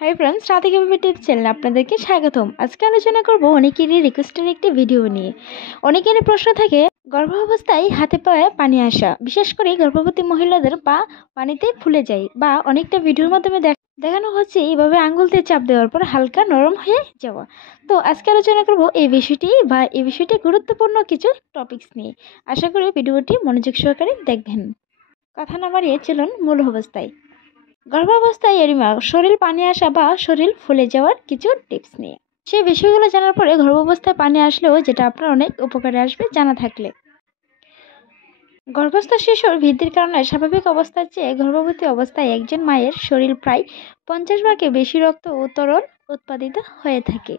Hi friends, Radhika baby tips চ্যানেলে আপনাদেরকে স্বাগতম। আজকে আলোচনা করব অনেকেরই রিকোয়েস্টের একটি ভিডিও নিয়ে। অনেকেরই প্রশ্ন থাকে গর্ভাবস্থায় হাতে পায়ে পানি আসা, বিশেষ করে গর্ভবতী মহিলাদের পা পানিতে ফুলে যায় বা অনেকটা ভিডিওর মাধ্যমে দেখানো হচ্ছে এইভাবে আঙ্গুল দিয়ে চাপ দেওয়ার পর হালকা নরম হয়ে যাওয়া। তো আজকে আলোচনা করব এই বিষয়টি গুরুত্বপূর্ণ কিছু টপিকস নিয়ে। আশা করি ভিডিওটি মনোযোগ সহকারে দেখবেন। কথা না বাড়িয়ে চলুন মূল অবস্থায়। গর্ভাবস্থায় এরিমা শরীর পানি আসা বা শরীর ফুলে যাওয়ার কিছু টিপস নিয়ে। সেই বিষয়গুলো জানার পরে গর্ভাবস্থায় পানি আসলেও যেটা আপনার অনেক উপকারে আসবে জানা থাকলে। গর্ভস্থ শিশুর বৃদ্ধির কারণে স্বাভাবিক অবস্থার চেয়ে গর্ভবতী অবস্থায় একজন মায়ের শরীর প্রায় 50 ভাগে বেশি রক্ত ও তরল উৎপাদিত হয়ে থাকে।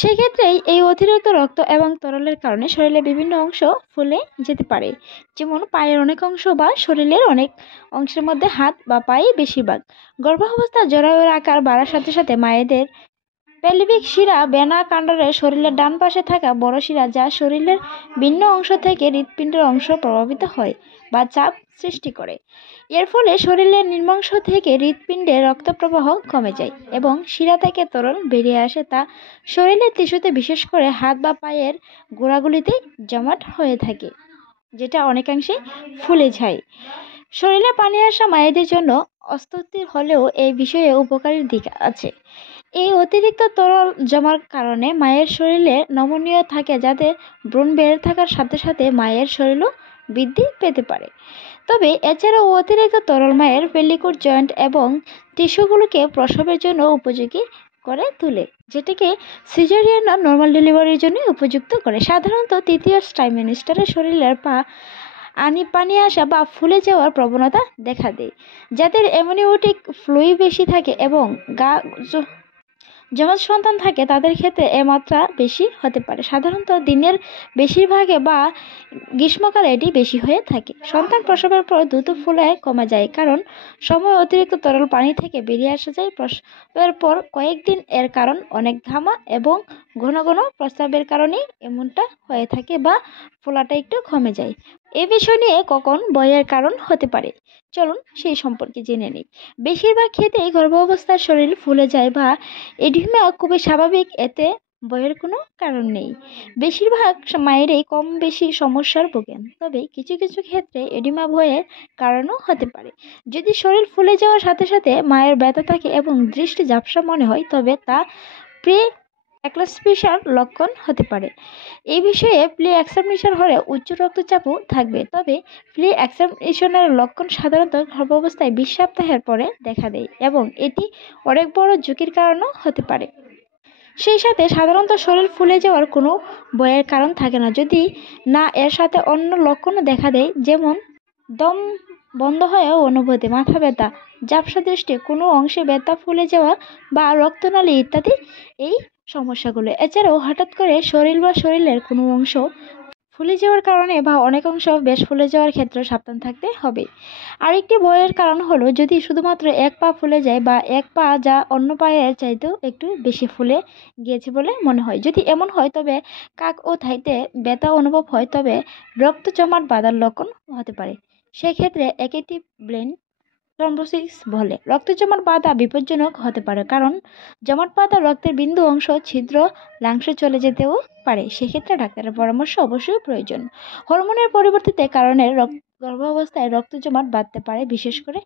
সেক্ষেত্রে এই অতিরিক্ত রক্ত এবং তরলের কারণে শরীরের বিভিন্ন অংশ ফুলে যেতে পারে, যেমন পায়ের অনেক অংশ বা শরীরের অনেক অংশের মধ্যে হাত বা পায়ে বেশিরভাগ। গর্ভাবস্থায় জরায়ুর আকার বাড়ার সাথে সাথে মায়েদের পেলভিক শিরা বেনা কাণ্ডের শরীরের ডান পাশে থাকা বড় শিরা, যা শরীরের ভিন্ন অংশ থেকে হৃৎপিণ্ডের অংশ প্রভাবিত হয় বা চাপ সৃষ্টি করে। এর ফলে শরীরের নিম্নাংশ থেকে হৃৎপিণ্ডে রক্ত প্রবাহ কমে যায় এবং শিরা থেকে তরল বেরিয়ে আসে, তা শরীরের টিস্যুতে বিশেষ করে হাত বা পায়ের গোড়াগুলিতে জমাট হয়ে থাকে, যেটা অনেকাংশে ফুলে যায়। শরীরে পানি আসা মায়েদের জন্য অস্বস্তির হলেও এই বিষয়ে উপকারী দিক আছে। এই অতিরিক্ত তরল জমার কারণে মায়ের শরীরে নমনীয় থাকে, যাতে ভ্রূণ বেড়ে থাকার সাথে সাথে মায়ের শরীরও বৃদ্ধি পেতে পারে। তবে এছাড়াও অতিরিক্ত তরল মায়ের পেলিকুট জয়েন্ট এবং টিস্যুগুলোকে প্রসবের জন্য উপযোগী করে তোলে, যেটাকে সিজারিয়ান আর নর্মাল ডেলিভারির জন্য উপযুক্ত করে। সাধারণত তৃতীয় ট্রাইমেস্টারে শরীরের পানি আসা বা ফুলে যাওয়ার প্রবণতা দেখা দেয়। যাদের অ্যামনিওটিক ফ্লুইড বেশি থাকে এবং যমজ সন্তান থাকে, তাদের ক্ষেত্রে এ মাত্রা বেশি হতে পারে। সাধারণত দিনের বেশিরভাগে বা গ্রীষ্মকালে এটি বেশি হয়ে থাকে। সন্তান প্রসবের পর দ্রুত ফুলে কমে যায়, কারণ সময় অতিরিক্ত তরল পানি থেকে বেরিয়ে আসা যায়। প্রসবের পর কয়েকদিন এর কারণ অনেক ঘামা এবং ঘন ঘন প্রস্রাবের কারণে এমনটা হয়ে থাকে বা ফোলাটা একটু কমে যায়। এ বিষয় নিয়ে কখন ভয়ের কারণ হতে পারে, চলুন সেই সম্পর্কে জেনে নিই। বেশিরভাগ ক্ষেত্রেই গর্ভাবস্থার শরীর ফুলে যায় বা এডিমা খুবই স্বাভাবিক, এতে ভয়ের কোনো কারণ নেই। বেশিরভাগ মায়েরই কম বেশি সমস্যার ভোগেন, তবে কিছু কিছু ক্ষেত্রে এডিমা ভয়ের কারণও হতে পারে। যদি শরীর ফুলে যাওয়ার সাথে সাথে মায়ের ব্যথা থাকে এবং দৃষ্টি ঝাপসা মনে হয়, তবে তা প্রি এক্লাম্পসিয়ার লক্ষণ হতে পারে। এই বিষয়ে প্রি এক্লাম্পসিয়া হলে উচ্চ রক্তচাপও থাকবে, তবে প্রি এক্লাম্পসিয়ার লক্ষণ সাধারণত গর্ভাবস্থায় 20 সপ্তাহের পরে দেখা দেয় এবং এটি অনেক বড় ঝুঁকির কারণও হতে পারে। সেই সাথে সাধারণত শরীর ফুলে যাওয়ার কোনো ভয়ের কারণ থাকে না, যদি না এর সাথে অন্য লক্ষণও দেখা দেয়, যেমন দম বন্ধ হওয়া অনুভূতি, মাথা ব্যথা, ঝাপসা দৃষ্টি, কোনো অংশে ব্যথা, ফুলে যাওয়া বা রক্তনালী ইত্যাদি এই সমস্যাগুলো। এছাড়াও হঠাৎ করে শরীর বা শরীরের কোনো অংশ ফুলে যাওয়ার কারণে বা অনেক অংশ বেশ ফুলে যাওয়ার ক্ষেত্রে সাবধান থাকতে হবে। আরেকটি ভয়ের কারণ হলো যদি শুধুমাত্র এক পা ফুলে যায় বা এক পা যা অন্য পায়ের চাইতেও একটু বেশি ফুলে গিয়েছে বলে মনে হয়। যদি এমন হয়, তবে কাক ও থাইতে ব্যথা অনুভব হয়, তবে রক্ত জমাট বাঁধার লক্ষণ হতে পারে। সেক্ষেত্রে একেটি ব্রেন থ্রম্বোসিস বলে। রক্ত জমাট বাঁধা বিপজ্জনক হতে পারে, কারণ জমাট বাঁধা রক্তের বিন্দু অংশ ছিদ্র লাংসে চলে যেতেও পারে। সেক্ষেত্রে ডাক্তারের পরামর্শ অবশ্যই প্রয়োজন। হরমোনের পরিবর্তিত কারণে গর্ভাবস্থায় রক্ত জমাট বাঁধতে পারে, বিশেষ করে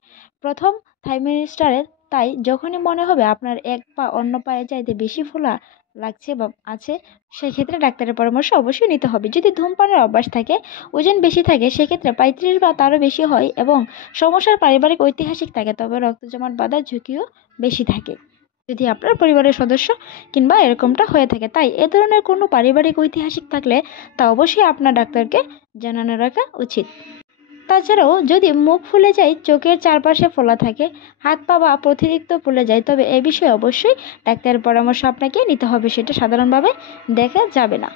প্রথম ট্রাইমেস্টারে। তাই যখনই মনে হবে আপনার এক পা অন্য পায়ে চাইতে বেশি ফোলা লাগছে বা আছে, সেক্ষেত্রে ডাক্তারের পরামর্শ অবশ্যই নিতে হবে। যদি ধূমপানের অভ্যাস থাকে, ওজন বেশি থাকে, সেক্ষেত্রে 35 বা তারও বেশি হয় এবং সমস্যার পারিবারিক ঐতিহাসিক থাকে, তবে রক্ত জমাট বাঁধার ঝুঁকিও বেশি থাকে যদি আপনার পরিবারের সদস্য কিংবা এরকমটা হয়ে থাকে। তাই এ ধরনের কোনো পারিবারিক ঐতিহাসিক থাকলে তা অবশ্যই আপনার ডাক্তারকে জানানো রাখা উচিত। তাছাড়াও যদি মুখ ফুলে যায়, চোখের চারপাশে ফোলা থাকে, হাত পা বা অতিরিক্ত ফুলে যায়, তবে এ বিষয়ে অবশ্যই ডাক্তারের পরামর্শ আপনাকে নিতে হবে। সেটা সাধারণভাবে দেখা যাবে না।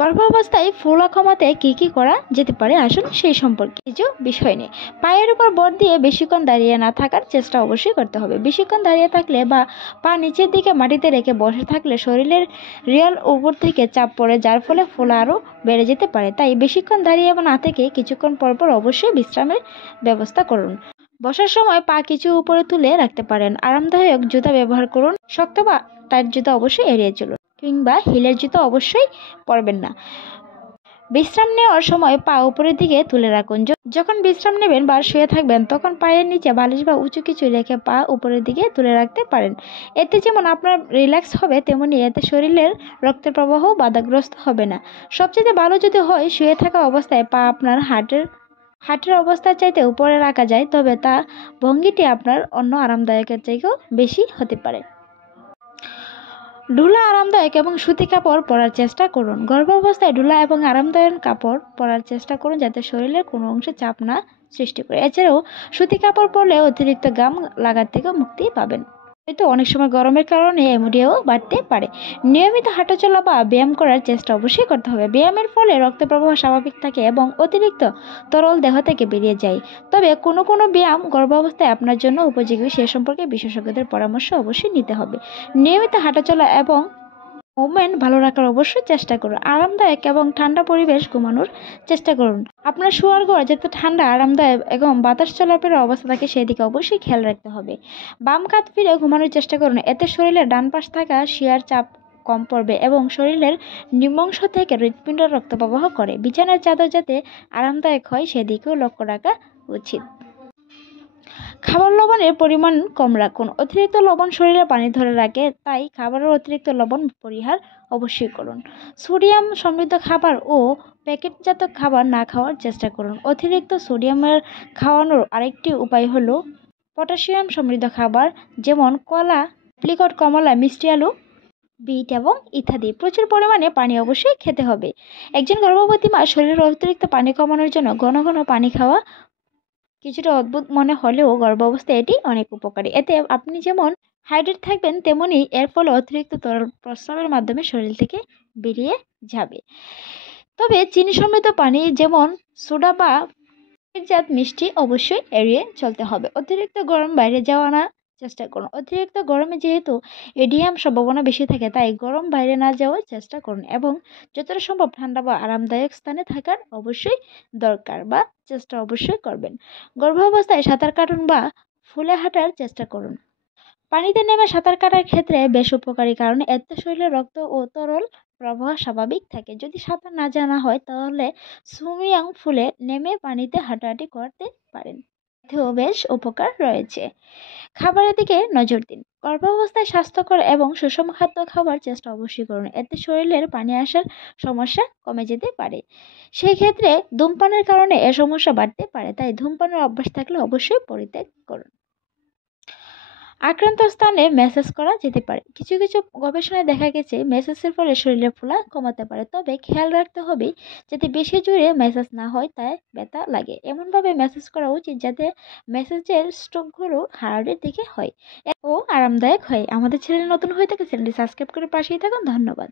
গর্ভাবস্থায় ফোলা কমাতে কি কি করা যেতে পারে, আসুন সেই সম্পর্কে কিছু বিষয় নিয়ে। পায়ের উপর ভর দিয়ে বেশিক্ষণ দাঁড়িয়ে না থাকার চেষ্টা অবশ্যই করতে হবে। বেশিক্ষণ দাঁড়িয়ে থাকলে বা পা নিচের দিকে মাটিতে রেখে বসে থাকলে শরীরের রিয়াল উপর থেকে চাপ পড়ে, যার ফলে ফোলা আরও বেড়ে যেতে পারে। তাই বেশিক্ষণ দাঁড়িয়ে না থেকে কিছুক্ষণ পর পর অবশ্যই বিশ্রামের ব্যবস্থা করুন। বসার সময় পা কিছু উপরে তুলে রাখতে পারেন। আরামদায়ক জুতা ব্যবহার করুন। শক্ত বা টাইট জুতা অবশ্যই এড়িয়ে চলুন, কিংবা হিলের জুতা অবশ্যই পরবেন না। বিশ্রাম নেওয়ার সময় পা উপরের দিকে তুলে রাখুন। যখন বিশ্রাম নেবেন বা শুয়ে থাকবেন তখন পায়ের নিচে বালিশ বা উঁচু কিছু রেখে পা উপরের দিকে তুলে রাখতে পারেন। এতে যেমন আপনার রিল্যাক্স হবে, তেমনি এতে শরীরের রক্তের প্রবাহ বাধাগ্রস্ত হবে না। সবচেয়ে ভালো যদি হয় শুয়ে থাকা অবস্থায় পা আপনার হার্টের অবস্থার চাইতে উপরে রাখা যায়, তবে তা ভঙ্গিটি আপনার অন্য আরামদায়কের চাইতেও বেশি হতে পারে। ঢোলা আরামদায়ক এবং সুতি কাপড় পরার চেষ্টা করুন। গর্ভাবস্থায় ঢোলা এবং আরামদায়ক কাপড় পরার চেষ্টা করুন যাতে শরীরের কোনো অংশে চাপ না সৃষ্টি করে। এছাড়াও সুতি কাপড় পরলে অতিরিক্ত ঘাম লাগার থেকে মুক্তি পাবেন। হয়তো অনেক সময় গরমের কারণে অ্যামোনিয়াও বাড়তে পারে। নিয়মিত হাঁটাচলা বা ব্যায়াম করার চেষ্টা অবশ্যই করতে হবে। ব্যায়ামের ফলে রক্ত প্রবাহ স্বাভাবিক থাকে এবং অতিরিক্ত তরল দেহ থেকে বেরিয়ে যায়। তবে কোনো কোনো ব্যায়াম গর্ভাবস্থায় আপনার জন্য উপযোগী সে সম্পর্কে বিশেষজ্ঞদের পরামর্শ অবশ্যই নিতে হবে। নিয়মিত হাঁটাচলা এবং মুভমেন্ট ভালো রাখার অবশ্যই চেষ্টা করুন। আরামদায়ক এবং ঠান্ডা পরিবেশ ঘুমানোর চেষ্টা করুন। আপনার শোয়ার ঘর যাতে ঠান্ডা, আরামদায়ক এবং বাতাস চলাচলের অবস্থা থাকে সেদিকে অবশ্যই খেয়াল রাখতে হবে। বাম কাত ফিরে ঘুমানোর চেষ্টা করুন। এতে শরীরের ডান পাশ থাকা শিরার চাপ কম পড়বে এবং শরীরের নিম্নাংশ থেকে হৃৎপিণ্ড রক্ত প্রবাহ করে। বিছানার চাদর যাতে আরামদায়ক হয় সেদিকেও লক্ষ্য রাখা উচিত। খাবার লবণের পরিমাণ কম রাখুন। অতিরিক্ত লবণ শরীরে পানি ধরে রাখে, তাই খাবারের অতিরিক্ত লবণ পরিহার অবশ্যই করুন। সোডিয়াম সমৃদ্ধ খাবার ও প্যাকেটজাত খাবার না খাওয়ার চেষ্টা করুন। অতিরিক্ত সোডিয়ামের খাওয়ানোর আরেকটি উপায় হলো পটাশিয়াম সমৃদ্ধ খাবার, যেমন কলা, অ্যাপ্রিকট, কমলা, মিষ্টি আলু, বিট এবং ইত্যাদি। প্রচুর পরিমাণে পানি অবশ্যই খেতে হবে। একজন গর্ভবতী মা শরীরের অতিরিক্ত পানি কমানোর জন্য ঘন ঘন পানি খাওয়া কিছুটা অদ্ভুত মনে হলেও গর্ভাবস্থায় এটি অনেক উপকারী। এতে আপনি যেমন হাইড্রেট থাকবেন, তেমনি এর ফলে অতিরিক্ত তরল প্রস্রাবের মাধ্যমে শরীর থেকে বেরিয়ে যাবে। তবে চিনি সমৃদ্ধ পানি যেমন সোডা বা জাত মিষ্টি অবশ্যই এড়িয়ে চলতে হবে। অতিরিক্ত গরম বাইরে যাওয়া না চেষ্টা করুন। অতিরিক্ত গরমে যেহেতু এডিএম সম্ভাবনা বেশি থাকে, তাই গরম বাইরে না যাওয়ার চেষ্টা করুন এবং যতটা সম্ভব ঠান্ডা বা আরামদায়ক স্থানে থাকার অবশ্যই দরকার বা চেষ্টা অবশ্যই করবেন। গর্ভাবস্থায় সাঁতার কাটুন বা ফুলে হাঁটার চেষ্টা করুন। পানিতে নেমে সাঁতার কাটার ক্ষেত্রে বেশ উপকারী, কারণ এতে শরীরে রক্ত ও তরল প্রবাহ স্বাভাবিক থাকে। যদি সাঁতার না জানা হয় তাহলে সুইমিং পুলে নেমে পানিতে হাঁটাহাঁটি করতে পারেন, এতেও বেশ উপকার রয়েছে। খাবারের দিকে নজর দিন। গর্ভাবস্থায় স্বাস্থ্যকর এবং সুষম খাদ্য খাওয়ার চেষ্টা অবশ্যই করুন। এতে শরীরের পানি আসার সমস্যা কমে যেতে পারে। সেই ক্ষেত্রে ধূমপানের কারণে এ সমস্যা বাড়তে পারে, তাই ধূমপানের অভ্যাস থাকলে অবশ্যই পরিত্যাগ করুন। আক্রান্ত স্থানে ম্যাসাজ করা যেতে পারে। কিছু কিছু গবেষণায় দেখা গেছে ম্যাসাজের ফলে শরীরের ফোলা কমাতে পারে, তবে খেয়াল রাখতে হবে যাতে বেশি জোরে ম্যাসাজ না হয়, তাই ব্যথা লাগে এমনভাবে ম্যাসাজ করা উচিত যাতে ম্যাসাজের স্ট্রোকগুলো হার্টের দিকে হয় ও আরামদায়ক হয়। আমাদের চ্যানেল নতুন হয়ে থাকে, চ্যানেলটি সাবস্ক্রাইব করে পাশেই থাকুন। ধন্যবাদ।